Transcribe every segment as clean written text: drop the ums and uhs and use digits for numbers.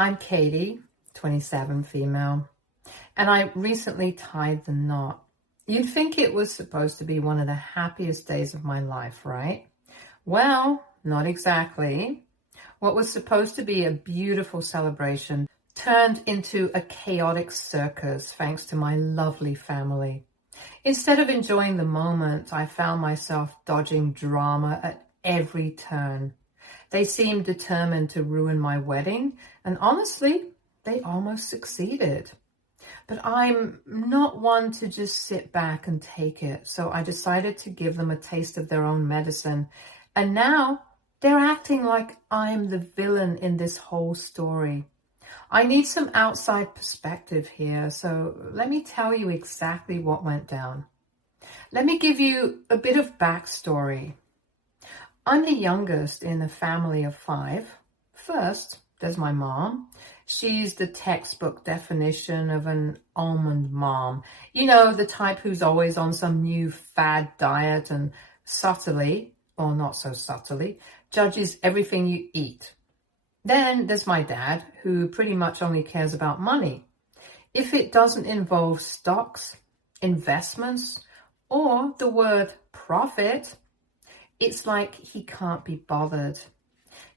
I'm Katie, 27, female, and I recently tied the knot. You'd think it was supposed to be one of the happiest days of my life, right? Well, not exactly. What was supposed to be a beautiful celebration turned into a chaotic circus thanks to my lovely family. Instead of enjoying the moment, I found myself dodging drama at every turn. They seemed determined to ruin my wedding, and honestly, they almost succeeded. But I'm not one to just sit back and take it, so I decided to give them a taste of their own medicine. And now they're acting like I'm the villain in this whole story. I need some outside perspective here, so let me tell you exactly what went down. Let me give you a bit of backstory. I'm the youngest in a family of 5. First, there's my mom. She's the textbook definition of an almond mom. You know, the type who's always on some new fad diet and subtly, or not so subtly, judges everything you eat. Then there's my dad, who pretty much only cares about money. If it doesn't involve stocks, investments, or the word profit, it's like he can't be bothered.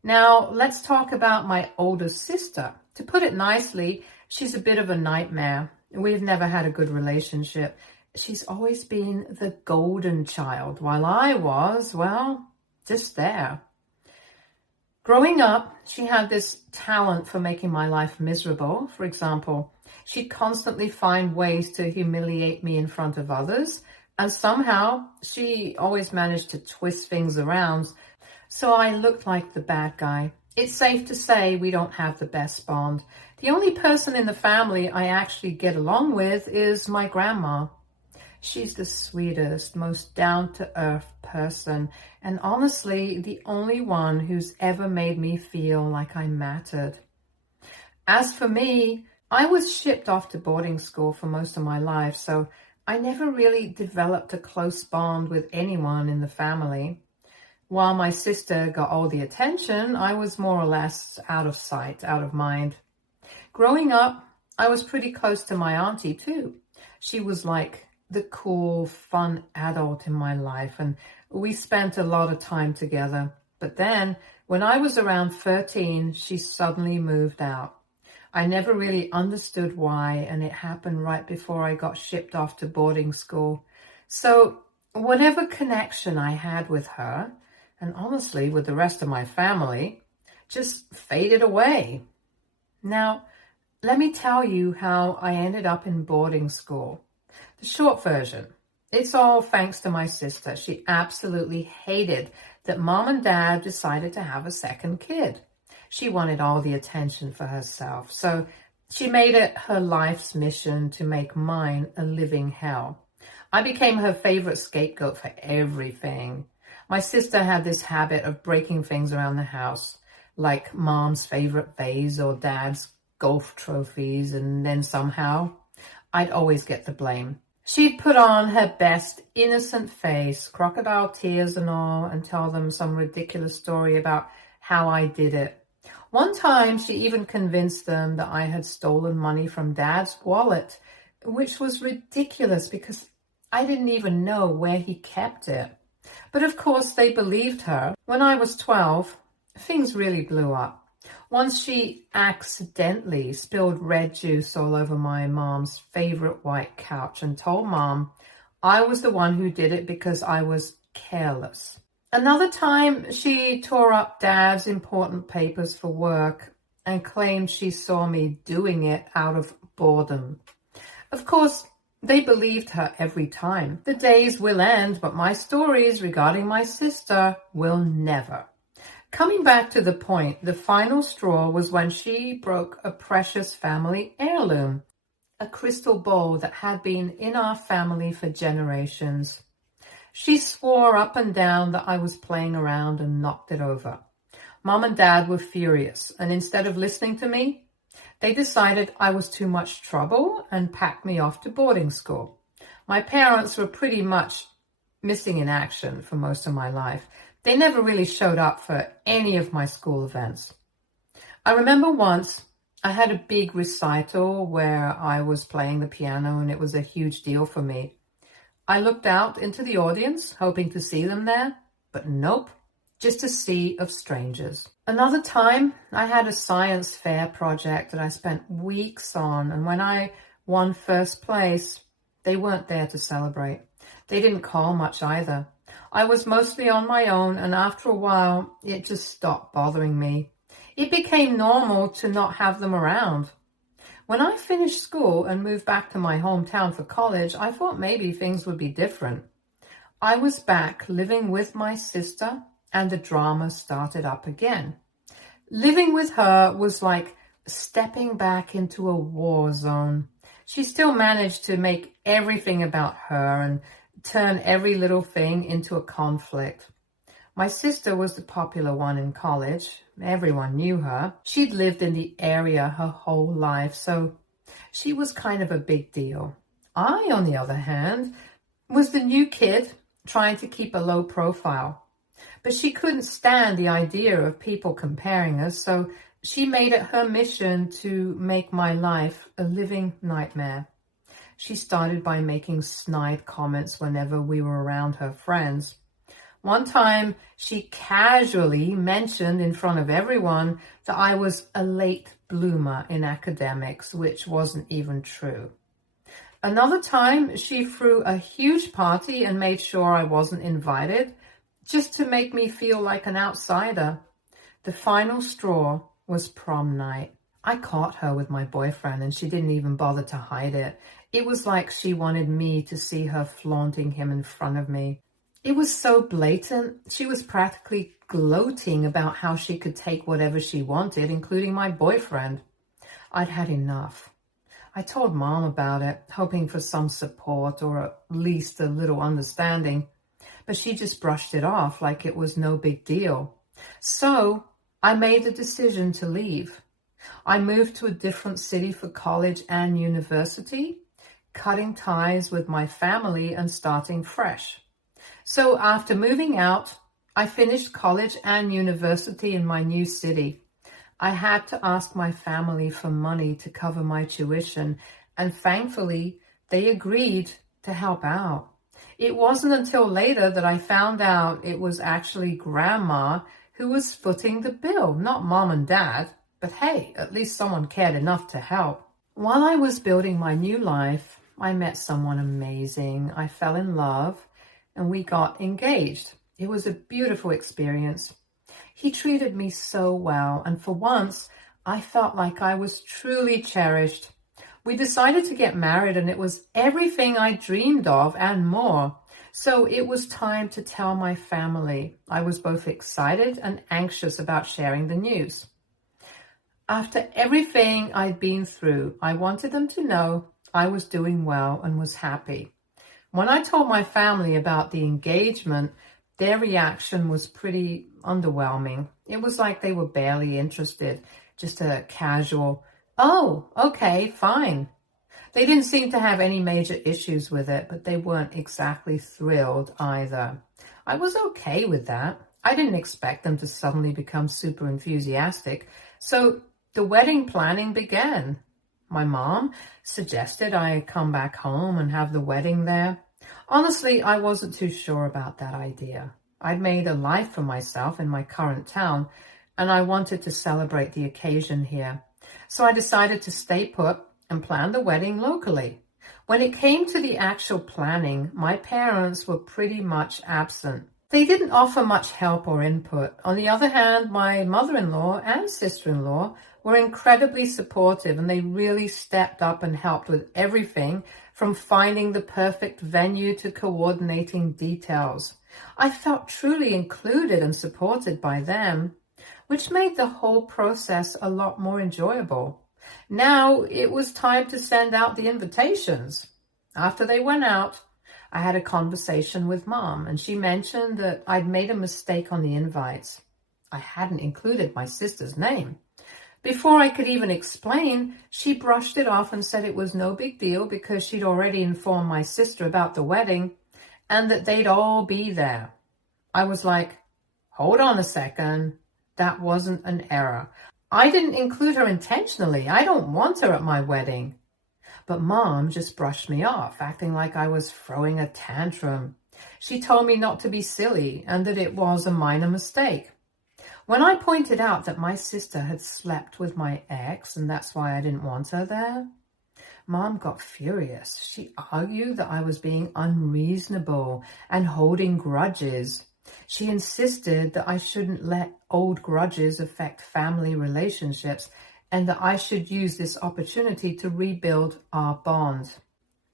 Now, let's talk about my older sister. To put it nicely, she's a bit of a nightmare. We've never had a good relationship. She's always been the golden child, while I was, well, just there. Growing up, she had this talent for making my life miserable. For example, she'd constantly find ways to humiliate me in front of others, and somehow she always managed to twist things around, so I looked like the bad guy. It's safe to say we don't have the best bond. The only person in the family I actually get along with is my grandma. She's the sweetest, most down-to-earth person, and honestly, the only one who's ever made me feel like I mattered. As for me, I was shipped off to boarding school for most of my life, so I never really developed a close bond with anyone in the family. While my sister got all the attention, I was more or less out of sight, out of mind. Growing up, I was pretty close to my auntie too. She was like the cool, fun adult in my life, and we spent a lot of time together. But then, when I was around 13, she suddenly moved out. I never really understood why, and it happened right before I got shipped off to boarding school. So whatever connection I had with her, and honestly with the rest of my family, just faded away. Now, let me tell you how I ended up in boarding school. The short version, it's all thanks to my sister. She absolutely hated that mom and dad decided to have a second kid. She wanted all the attention for herself, so she made it her life's mission to make mine a living hell. I became her favorite scapegoat for everything. My sister had this habit of breaking things around the house, like mom's favorite vase or dad's golf trophies, and then somehow I'd always get the blame. She'd put on her best innocent face, crocodile tears and all, and tell them some ridiculous story about how I did it. One time, she even convinced them that I had stolen money from Dad's wallet, which was ridiculous because I didn't even know where he kept it. But of course, they believed her. When I was 12, things really blew up. Once she accidentally spilled red juice all over my mom's favorite white couch and told Mom I was the one who did it because I was careless. Another time, she tore up Dad's important papers for work and claimed she saw me doing it out of boredom. Of course, they believed her every time. The days will end, but my stories regarding my sister will never. Coming back to the point, the final straw was when she broke a precious family heirloom, a crystal bowl that had been in our family for generations. She swore up and down that I was playing around and knocked it over. Mom and Dad were furious, and instead of listening to me, they decided I was too much trouble and packed me off to boarding school. My parents were pretty much missing in action for most of my life. They never really showed up for any of my school events. I remember once I had a big recital where I was playing the piano and it was a huge deal for me. I looked out into the audience, hoping to see them there, but nope, just a sea of strangers. Another time, I had a science fair project that I spent weeks on, and when I won first place, they weren't there to celebrate. They didn't call much either. I was mostly on my own, and after a while, it just stopped bothering me. It became normal to not have them around. When I finished school and moved back to my hometown for college, I thought maybe things would be different. I was back living with my sister, and the drama started up again. Living with her was like stepping back into a war zone. She still managed to make everything about her and turn every little thing into a conflict. My sister was the popular one in college. Everyone knew her. She'd lived in the area her whole life, so she was kind of a big deal. I, on the other hand, was the new kid trying to keep a low profile. But she couldn't stand the idea of people comparing us, so she made it her mission to make my life a living nightmare. She started by making snide comments whenever we were around her friends. One time, she casually mentioned in front of everyone that I was a late bloomer in academics, which wasn't even true. Another time, she threw a huge party and made sure I wasn't invited, just to make me feel like an outsider. The final straw was prom night. I caught her with my boyfriend and she didn't even bother to hide it. It was like she wanted me to see her flaunting him in front of me. It was so blatant. She was practically gloating about how she could take whatever she wanted, including my boyfriend. I'd had enough. I told Mom about it, hoping for some support or at least a little understanding, but she just brushed it off like it was no big deal. So I made the decision to leave. I moved to a different city for college and university, cutting ties with my family and starting fresh. So after moving out, I finished college and university in my new city. I had to ask my family for money to cover my tuition, and thankfully, they agreed to help out. It wasn't until later that I found out it was actually Grandma who was footing the bill, not Mom and Dad. But hey, at least someone cared enough to help. While I was building my new life, I met someone amazing. I fell in love and we got engaged. It was a beautiful experience. He treated me so well, and for once, I felt like I was truly cherished. We decided to get married, and it was everything I dreamed of and more. So it was time to tell my family. I was both excited and anxious about sharing the news. After everything I'd been through, I wanted them to know I was doing well and was happy. When I told my family about the engagement, their reaction was pretty underwhelming. It was like they were barely interested, just a casual, "Oh, okay, fine." They didn't seem to have any major issues with it, but they weren't exactly thrilled either. I was okay with that. I didn't expect them to suddenly become super enthusiastic. So the wedding planning began. My mom suggested I come back home and have the wedding there. Honestly, I wasn't too sure about that idea. I'd made a life for myself in my current town, and I wanted to celebrate the occasion here. So I decided to stay put and plan the wedding locally. When it came to the actual planning, my parents were pretty much absent. They didn't offer much help or input. On the other hand, my mother-in-law and sister-in-law were incredibly supportive, and they really stepped up and helped with everything from finding the perfect venue to coordinating details. I felt truly included and supported by them, which made the whole process a lot more enjoyable. Now it was time to send out the invitations. After they went out, I had a conversation with Mom, and she mentioned that I'd made a mistake on the invites. I hadn't included my sister's name. Before I could even explain, she brushed it off and said it was no big deal because she'd already informed my sister about the wedding and that they'd all be there. I was like, hold on a second. That wasn't an error. I didn't include her intentionally. I don't want her at my wedding. But Mom just brushed me off, acting like I was throwing a tantrum. She told me not to be silly and that it was a minor mistake. When I pointed out that my sister had slept with my ex and that's why I didn't want her there, Mom got furious. She argued that I was being unreasonable and holding grudges. She insisted that I shouldn't let old grudges affect family relationships and that I should use this opportunity to rebuild our bond.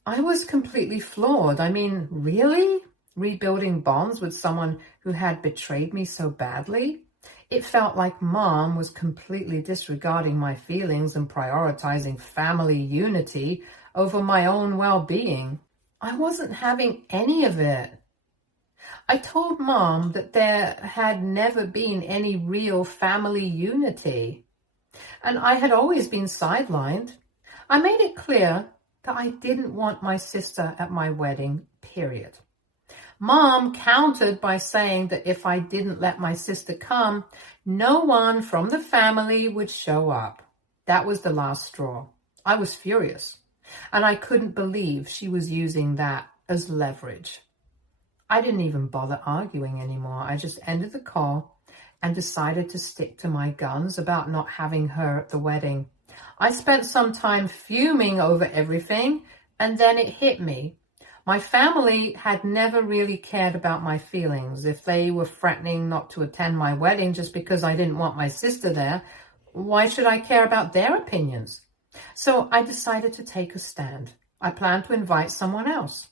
I was completely floored. I mean, really? Rebuilding bonds with someone who had betrayed me so badly? It felt like Mom was completely disregarding my feelings and prioritizing family unity over my own well-being. I wasn't having any of it. I told Mom that there had never been any real family unity, and I had always been sidelined. I made it clear that I didn't want my sister at my wedding, period. Mom countered by saying that if I didn't let my sister come, no one from the family would show up. That was the last straw. I was furious, and I couldn't believe she was using that as leverage. I didn't even bother arguing anymore. I just ended the call and decided to stick to my guns about not having her at the wedding. I spent some time fuming over everything, and then it hit me. My family had never really cared about my feelings. If they were threatening not to attend my wedding just because I didn't want my sister there, why should I care about their opinions? So I decided to take a stand. I planned to invite someone else.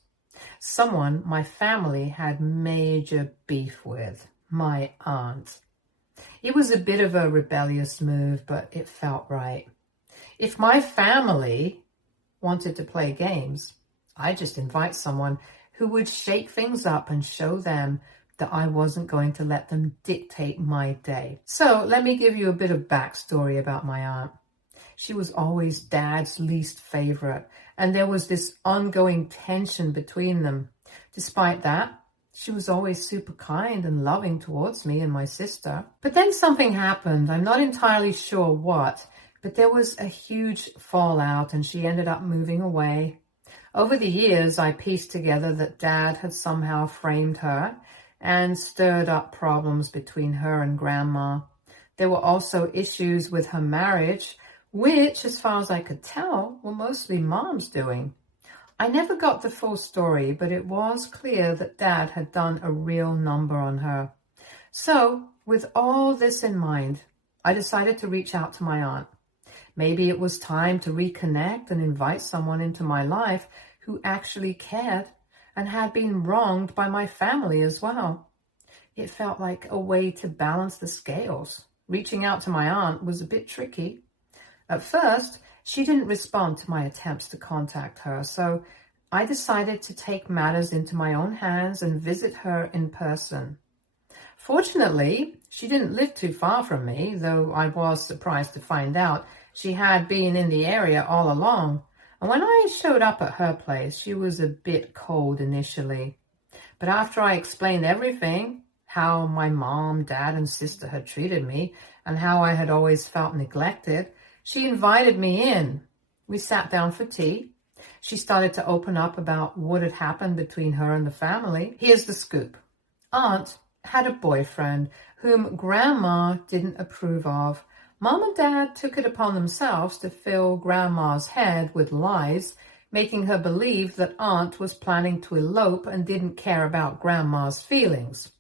Someone my family had major beef with, my aunt. It was a bit of a rebellious move, but it felt right. If my family wanted to play games, I just invite someone who would shake things up and show them that I wasn't going to let them dictate my day. So let me give you a bit of backstory about my aunt. She was always Dad's least favorite, and there was this ongoing tension between them. Despite that, she was always super kind and loving towards me and my sister. But then something happened. I'm not entirely sure what, but there was a huge fallout and she ended up moving away. Over the years, I pieced together that Dad had somehow framed her and stirred up problems between her and Grandma. There were also issues with her marriage, which, as far as I could tell, were mostly Mom's doing. I never got the full story, but it was clear that Dad had done a real number on her. So, with all this in mind, I decided to reach out to my aunt. Maybe it was time to reconnect and invite someone into my life who actually cared and had been wronged by my family as well. It felt like a way to balance the scales. Reaching out to my aunt was a bit tricky. At first, she didn't respond to my attempts to contact her, so I decided to take matters into my own hands and visit her in person. Fortunately, she didn't live too far from me, though I was surprised to find out she had been in the area all along. And when I showed up at her place, she was a bit cold initially. But after I explained everything, how my mom, dad, and sister had treated me, and how I had always felt neglected, she invited me in. We sat down for tea. She started to open up about what had happened between her and the family. Here's the scoop. Aunt had a boyfriend whom Grandma didn't approve of. Mom and Dad took it upon themselves to fill Grandma's head with lies, making her believe that Aunt was planning to elope and didn't care about Grandma's feelings.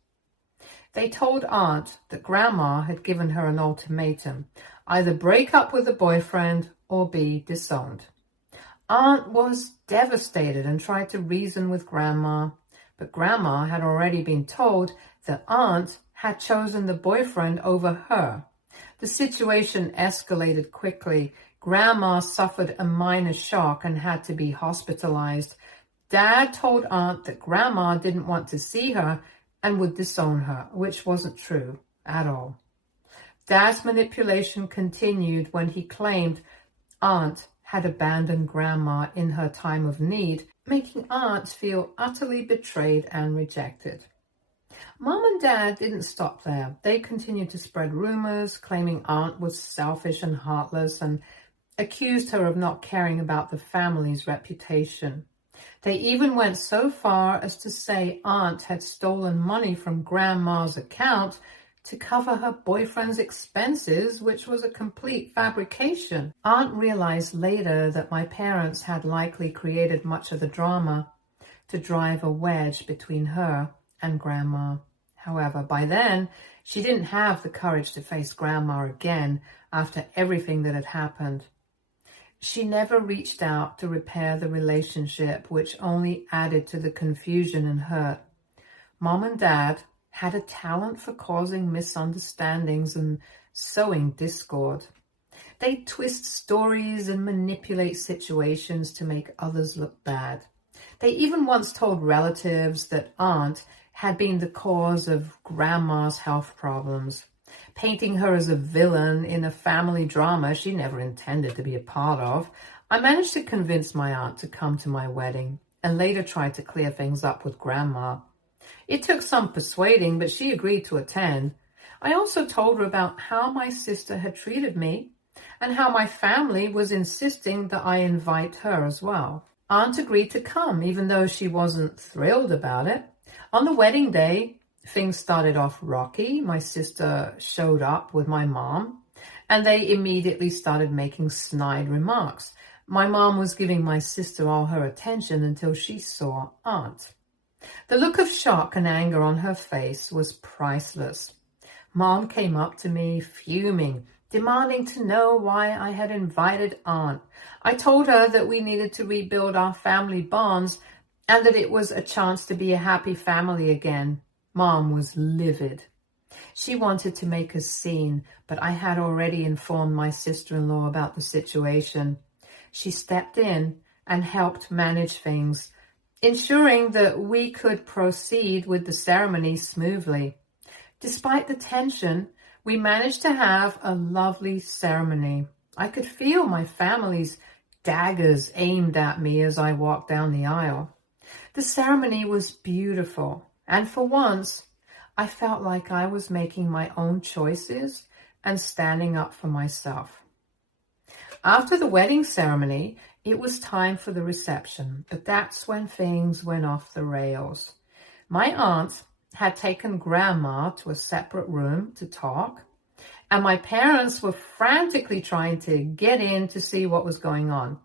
They told Aunt that Grandma had given her an ultimatum, either break up with the boyfriend or be disowned. Aunt was devastated and tried to reason with Grandma, but Grandma had already been told that Aunt had chosen the boyfriend over her. The situation escalated quickly. Grandma suffered a minor shock and had to be hospitalized. Dad told Aunt that Grandma didn't want to see her and would disown her, which wasn't true at all. Dad's manipulation continued when he claimed Aunt had abandoned Grandma in her time of need, making Aunt feel utterly betrayed and rejected. Mom and Dad didn't stop there. They continued to spread rumors, claiming Aunt was selfish and heartless, and accused her of not caring about the family's reputation. They even went so far as to say Aunt had stolen money from Grandma's account to cover her boyfriend's expenses, which was a complete fabrication. Aunt realized later that my parents had likely created much of the drama to drive a wedge between her and Grandma. However, by then, she didn't have the courage to face Grandma again after everything that had happened. She never reached out to repair the relationship, which only added to the confusion and hurt. Mom and Dad had a talent for causing misunderstandings and sowing discord. They twist stories and manipulate situations to make others look bad. They even once told relatives that Aunt had been the cause of Grandma's health problems, painting her as a villain in a family drama she never intended to be a part of. I managed to convince my aunt to come to my wedding and later tried to clear things up with Grandma. It took some persuading, but she agreed to attend. I also told her about how my sister had treated me and how my family was insisting that I invite her as well. Aunt agreed to come, even though she wasn't thrilled about it. On the wedding day, things started off rocky. My sister showed up with my mom, and they immediately started making snide remarks. My mom was giving my sister all her attention until she saw Aunt. The look of shock and anger on her face was priceless. Mom came up to me, fuming, demanding to know why I had invited Aunt. I told her that we needed to rebuild our family bonds and that it was a chance to be a happy family again. Mom was livid. She wanted to make a scene, but I had already informed my sister-in-law about the situation. She stepped in and helped manage things, ensuring that we could proceed with the ceremony smoothly. Despite the tension, we managed to have a lovely ceremony. I could feel my family's daggers aimed at me as I walked down the aisle. The ceremony was beautiful, and for once, I felt like I was making my own choices and standing up for myself. After the wedding ceremony, it was time for the reception, but that's when things went off the rails. My aunt had taken Grandma to a separate room to talk, and my parents were frantically trying to get in to see what was going on.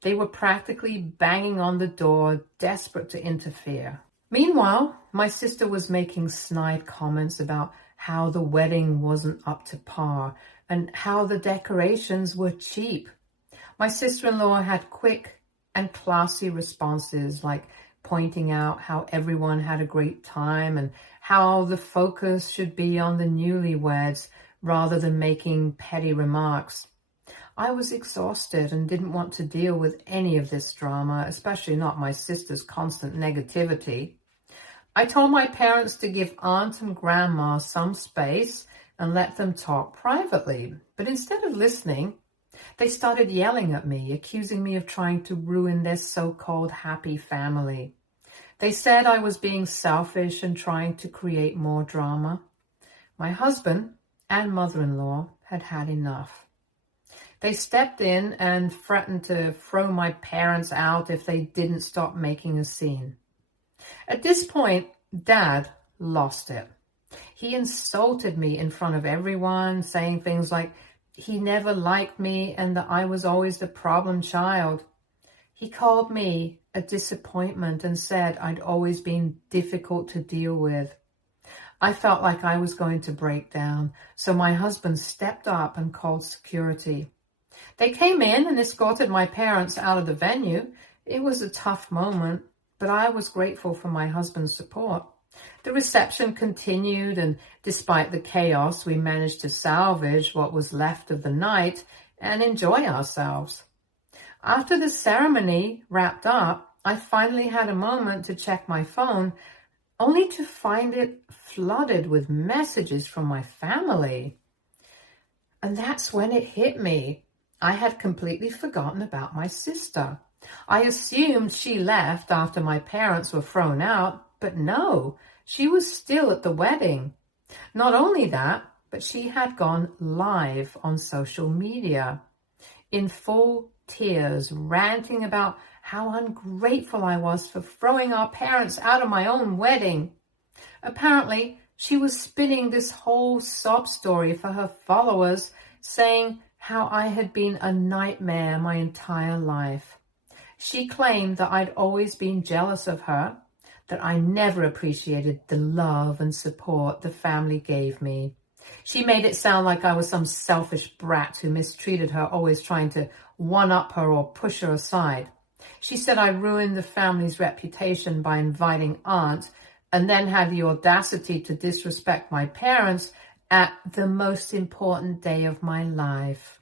They were practically banging on the door, desperate to interfere. Meanwhile, my sister was making snide comments about how the wedding wasn't up to par and how the decorations were cheap. My sister-in-law had quick and classy responses, like pointing out how everyone had a great time and how the focus should be on the newlyweds rather than making petty remarks. I was exhausted and didn't want to deal with any of this drama, especially not my sister's constant negativity. I told my parents to give Aunt and Grandma some space and let them talk privately. But instead of listening, they started yelling at me, accusing me of trying to ruin their so-called happy family. They said I was being selfish and trying to create more drama. My husband and mother-in-law had had enough. They stepped in and threatened to throw my parents out if they didn't stop making a scene. At this point, Dad lost it. He insulted me in front of everyone, saying things like he never liked me and that I was always the problem child. He called me a disappointment and said I'd always been difficult to deal with. I felt like I was going to break down, so my husband stepped up and called security. They came in and escorted my parents out of the venue. It was a tough moment, but I was grateful for my husband's support. The reception continued, and despite the chaos, we managed to salvage what was left of the night and enjoy ourselves. After the ceremony wrapped up, I finally had a moment to check my phone, only to find it flooded with messages from my family. And that's when it hit me. I had completely forgotten about my sister. I assumed she left after my parents were thrown out, but no, She was still at the wedding. Not only that, but she had gone live on social media in full tears, ranting about how ungrateful I was for throwing our parents out of my own wedding. Apparently, she was spinning this whole sob story for her followers, saying how I had been a nightmare my entire life. She claimed that I'd always been jealous of her, that I never appreciated the love and support the family gave me. She made it sound like I was some selfish brat who mistreated her, always trying to one-up her or push her aside. She said I ruined the family's reputation by inviting Aunt, and then had the audacity to disrespect my parents at the most important day of my life.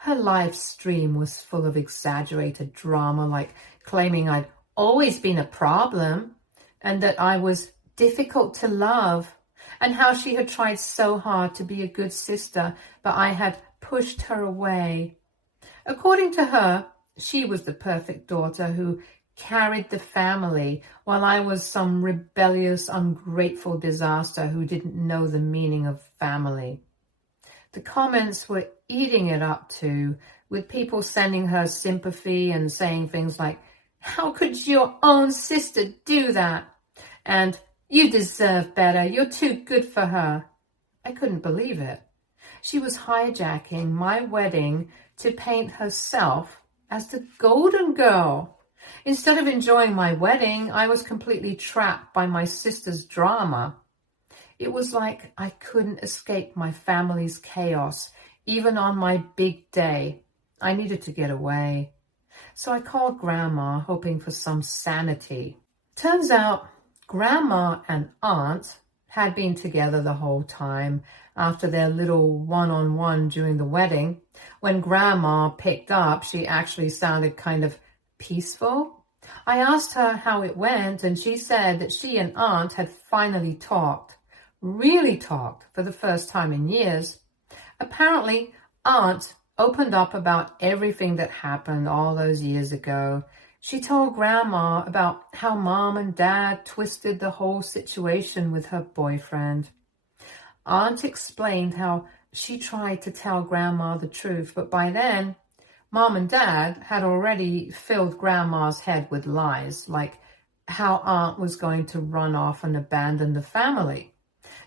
Her live stream was full of exaggerated drama, like claiming I'd always been a problem and that I was difficult to love, and how she had tried so hard to be a good sister, but I had pushed her away. According to her, she was the perfect daughter who carried the family, while I was some rebellious, ungrateful disaster who didn't know the meaning of family. The comments were eating it up too, with people sending her sympathy and saying things like, "How could your own sister do that?" And "You deserve better, you're too good for her." I couldn't believe it. She was hijacking my wedding to paint herself as the golden girl. Instead of enjoying my wedding, I was completely trapped by my sister's drama. It was like I couldn't escape my family's chaos, even on my big day. I needed to get away. So I called Grandma, hoping for some sanity. Turns out, Grandma and Aunt had been together the whole time after their little one-on-one during the wedding. When Grandma picked up, she actually sounded kind of peaceful. I asked her how it went, and she said that she and Aunt had finally talked, really talked, for the first time in years. Apparently, Aunt opened up about everything that happened all those years ago. She told Grandma about how Mom and Dad twisted the whole situation with her boyfriend. Aunt explained how she tried to tell Grandma the truth, but by then, Mom and Dad had already filled Grandma's head with lies, like how Aunt was going to run off and abandon the family.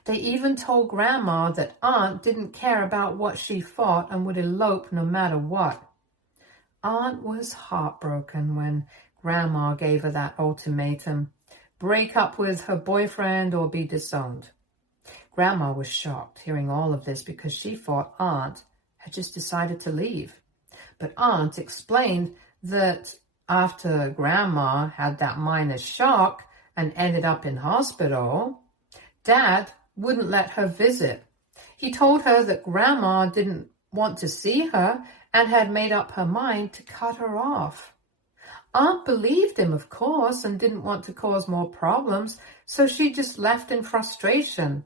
They even told Grandma that Aunt didn't care about what she thought and would elope no matter what. Aunt was heartbroken when Grandma gave her that ultimatum: break up with her boyfriend or be disowned. Grandma was shocked hearing all of this because she thought Aunt had just decided to leave. But Aunt explained that after Grandma had that minor shock and ended up in hospital, Dad wouldn't let her visit. He told her that Grandma didn't want to see her and had made up her mind to cut her off. Aunt believed him, of course, and didn't want to cause more problems, so she just left in frustration.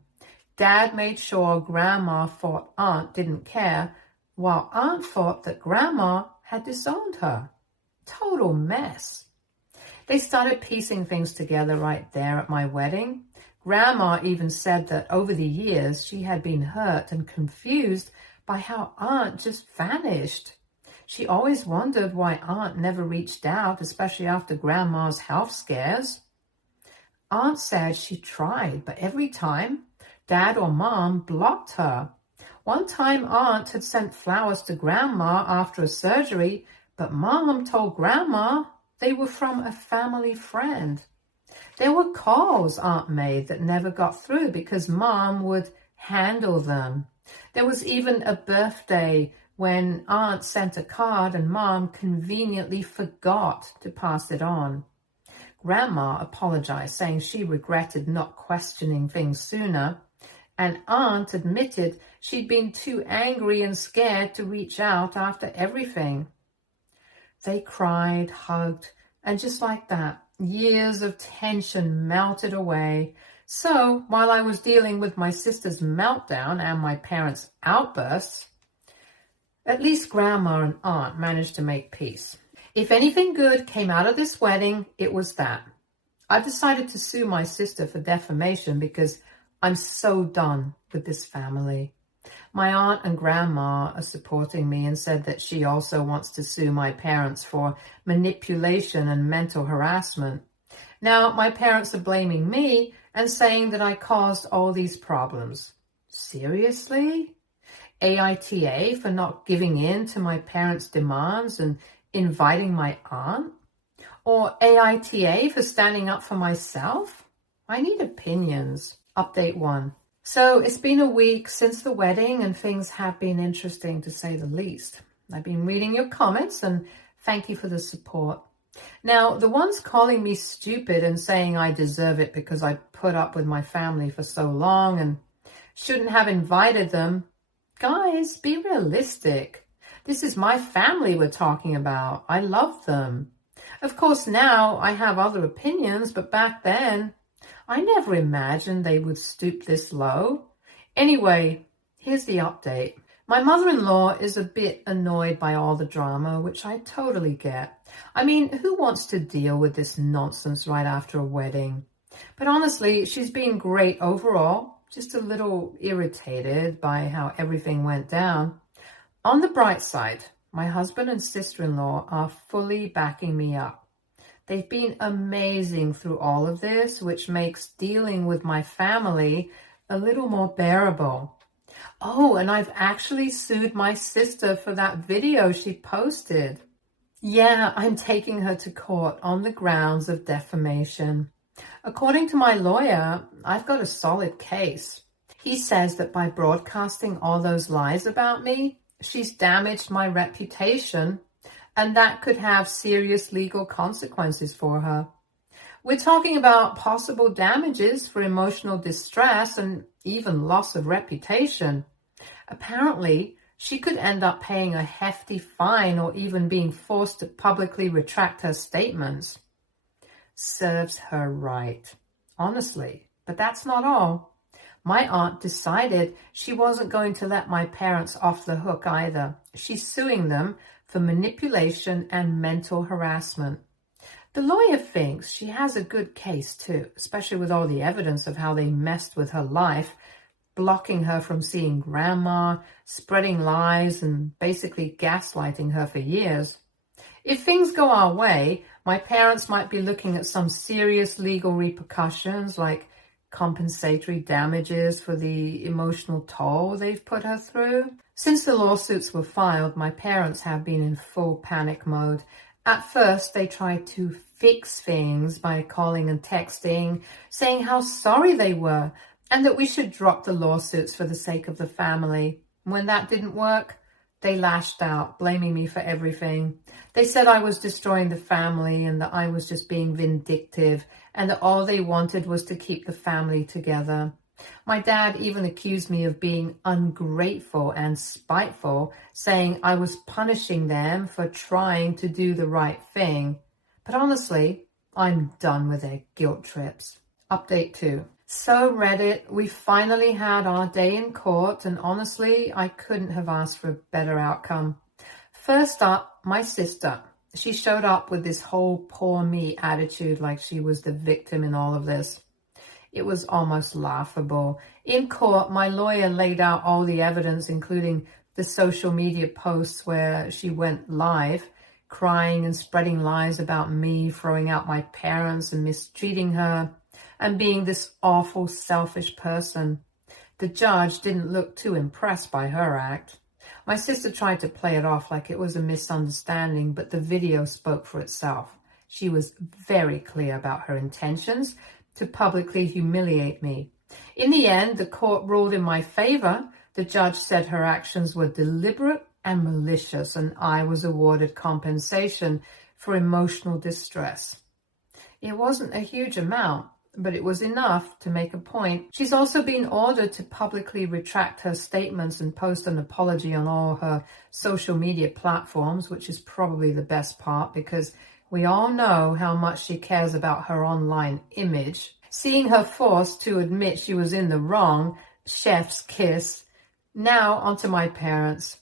Dad made sure Grandma thought Aunt didn't care, while Aunt thought that Grandma had disowned her. Total mess. They started piecing things together right there at my wedding. Grandma even said that over the years she had been hurt and confused by how Aunt just vanished. She always wondered why Aunt never reached out, especially after Grandma's health scares. Aunt said she tried, but every time, Dad or Mom blocked her. One time, Aunt had sent flowers to Grandma after a surgery, but Mom told Grandma they were from a family friend. There were calls Aunt made that never got through because Mom would handle them. There was even a birthday when Aunt sent a card and Mom conveniently forgot to pass it on. Grandma apologized, saying she regretted not questioning things sooner, and Aunt admitted she'd been too angry and scared to reach out after everything. They cried, hugged, and just like that, years of tension melted away. So, while I was dealing with my sister's meltdown and my parents' outbursts, at least Grandma and Aunt managed to make peace. If anything good came out of this wedding, it was that. I've decided to sue my sister for defamation because I'm so done with this family. My aunt and grandma are supporting me and said that she also wants to sue my parents for manipulation and mental harassment. Now, my parents are blaming me and saying that I caused all these problems. Seriously? AITA for not giving in to my parents' demands and inviting my aunt? Or AITA for standing up for myself? I need opinions. Update 1. So it's been a week since the wedding and things have been interesting to say the least. I've been reading your comments and thank you for the support. Now, the ones calling me stupid and saying I deserve it because I put up with my family for so long and shouldn't have invited them. Guys, be realistic. This is my family we're talking about. I love them. Of course, now I have other opinions, but back then, I never imagined they would stoop this low. Anyway, here's the update. My mother-in-law is a bit annoyed by all the drama, which I totally get. I mean, who wants to deal with this nonsense right after a wedding? But honestly, she's been great overall, just a little irritated by how everything went down. On the bright side, my husband and sister-in-law are fully backing me up. They've been amazing through all of this, which makes dealing with my family a little more bearable. Oh, and I've actually sued my sister for that video she posted. Yeah, I'm taking her to court on the grounds of defamation. According to my lawyer, I've got a solid case. He says that by broadcasting all those lies about me, she's damaged my reputation, and that could have serious legal consequences for her. We're talking about possible damages for emotional distress and even loss of reputation. Apparently, she could end up paying a hefty fine or even being forced to publicly retract her statements. Serves her right. Honestly, but that's not all. My aunt decided she wasn't going to let my parents off the hook either. She's suing them for manipulation and mental harassment. The lawyer thinks she has a good case too, especially with all the evidence of how they messed with her life, blocking her from seeing grandma, spreading lies, and basically gaslighting her for years. If things go our way, my parents might be looking at some serious legal repercussions like compensatory damages for the emotional toll they've put her through. Since the lawsuits were filed, my parents have been in full panic mode. At first, they tried to fix things by calling and texting, saying how sorry they were and that we should drop the lawsuits for the sake of the family. When that didn't work, they lashed out, blaming me for everything. They said I was destroying the family and that I was just being vindictive and that all they wanted was to keep the family together. My dad even accused me of being ungrateful and spiteful, saying I was punishing them for trying to do the right thing. But honestly, I'm done with their guilt trips. Update 2. So Reddit, we finally had our day in court, and honestly, I couldn't have asked for a better outcome. First up, my sister. She showed up with this whole poor me attitude like she was the victim in all of this. It was almost laughable. In court, my lawyer laid out all the evidence, including the social media posts where she went live, crying and spreading lies about me, throwing out my parents and mistreating her, and being this awful, selfish person. The judge didn't look too impressed by her act. My sister tried to play it off like it was a misunderstanding, but the video spoke for itself. She was very clear about her intentions to publicly humiliate me. In the end, the court ruled in my favor. The judge said her actions were deliberate and malicious, and I was awarded compensation for emotional distress. It wasn't a huge amount, but it was enough to make a point. She's also been ordered to publicly retract her statements and post an apology on all her social media platforms, which is probably the best part because we all know how much she cares about her online image. Seeing her forced to admit she was in the wrong, chef's kiss. Now onto my parents.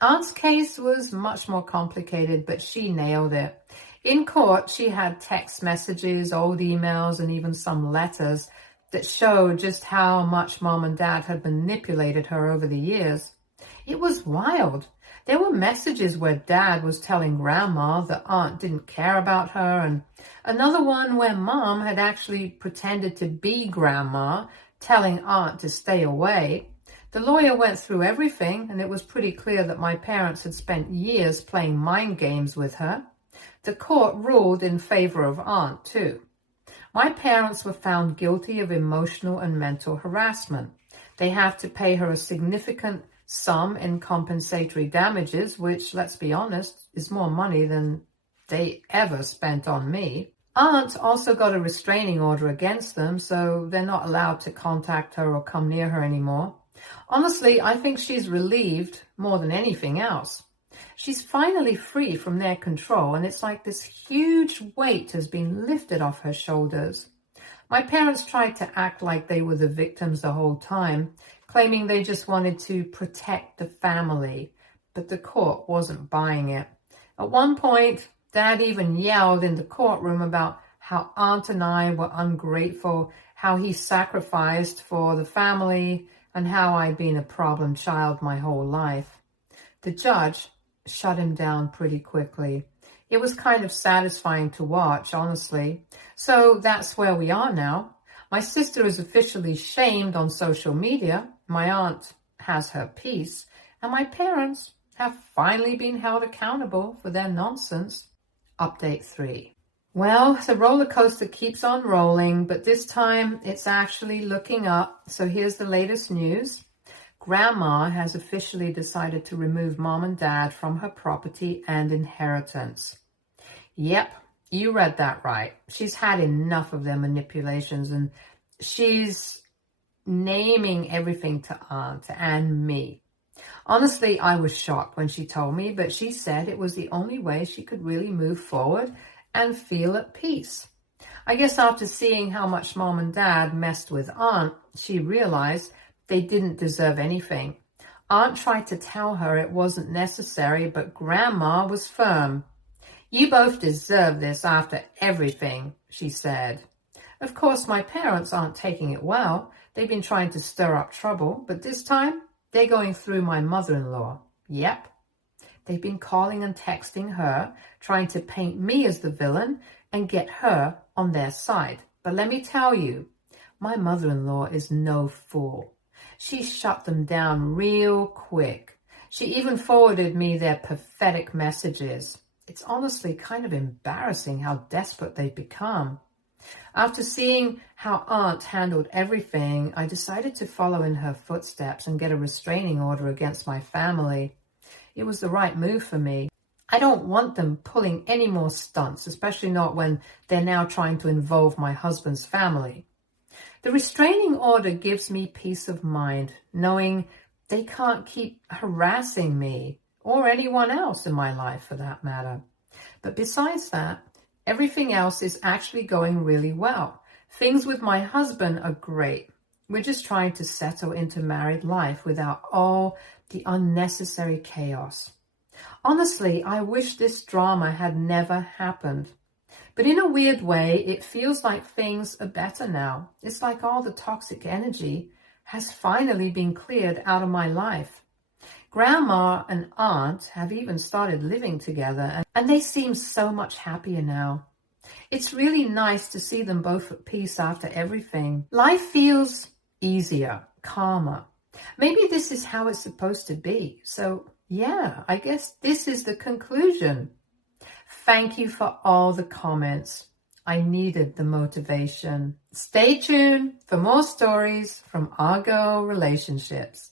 Aunt's case was much more complicated, but she nailed it. In court, she had text messages, old emails, and even some letters that showed just how much Mom and Dad had manipulated her over the years. It was wild. There were messages where Dad was telling Grandma that Aunt didn't care about her, and another one where Mom had actually pretended to be Grandma, telling Aunt to stay away. The lawyer went through everything, and it was pretty clear that my parents had spent years playing mind games with her. The court ruled in favor of Aunt, too. My parents were found guilty of emotional and mental harassment. They have to pay her a significant sum in compensatory damages, which, let's be honest, is more money than they ever spent on me. Aunt also got a restraining order against them, so they're not allowed to contact her or come near her anymore. Honestly, I think she's relieved more than anything else. She's finally free from their control, and it's like this huge weight has been lifted off her shoulders. My parents tried to act like they were the victims the whole time, claiming they just wanted to protect the family, but the court wasn't buying it. At one point, Dad even yelled in the courtroom about how Aunt and I were ungrateful, how he sacrificed for the family, and how I'd been a problem child my whole life. The judge shut him down pretty quickly. It was kind of satisfying to watch, honestly. So that's where we are now. My sister is officially shamed on social media. My aunt has her peace. And my parents have finally been held accountable for their nonsense. Update 3. Well, the roller coaster keeps on rolling, but this time it's actually looking up. So here's the latest news. Grandma has officially decided to remove Mom and Dad from her property and inheritance. Yep, you read that right. She's had enough of their manipulations, and she's naming everything to Aunt and me. Honestly, I was shocked when she told me, but she said it was the only way she could really move forward and feel at peace. I guess after seeing how much Mom and Dad messed with Aunt, she realized they didn't deserve anything. Aunt tried to tell her it wasn't necessary, but Grandma was firm. "You both deserve this after everything," she said. Of course, my parents aren't taking it well. They've been trying to stir up trouble, but this time they're going through my mother-in-law. Yep. They've been calling and texting her, trying to paint me as the villain and get her on their side. But let me tell you, my mother-in-law is no fool. She shut them down real quick. She even forwarded me their pathetic messages. It's honestly kind of embarrassing how desperate they've become. After seeing how Aunt handled everything, I decided to follow in her footsteps and get a restraining order against my family. It was the right move for me. I don't want them pulling any more stunts, especially not when they're now trying to involve my husband's family. The restraining order gives me peace of mind, knowing they can't keep harassing me or anyone else in my life for that matter. But besides that, everything else is actually going really well. Things with my husband are great. We're just trying to settle into married life without all the unnecessary chaos. Honestly, I wish this drama had never happened. But in a weird way, it feels like things are better now. It's like all the toxic energy has finally been cleared out of my life. Grandma and Aunt have even started living together, and they seem so much happier now. It's really nice to see them both at peace after everything. Life feels easier, calmer. Maybe this is how it's supposed to be. So yeah, I guess this is the conclusion. Thank you for all the comments. I needed the motivation. Stay tuned for more stories from Argo Relationships.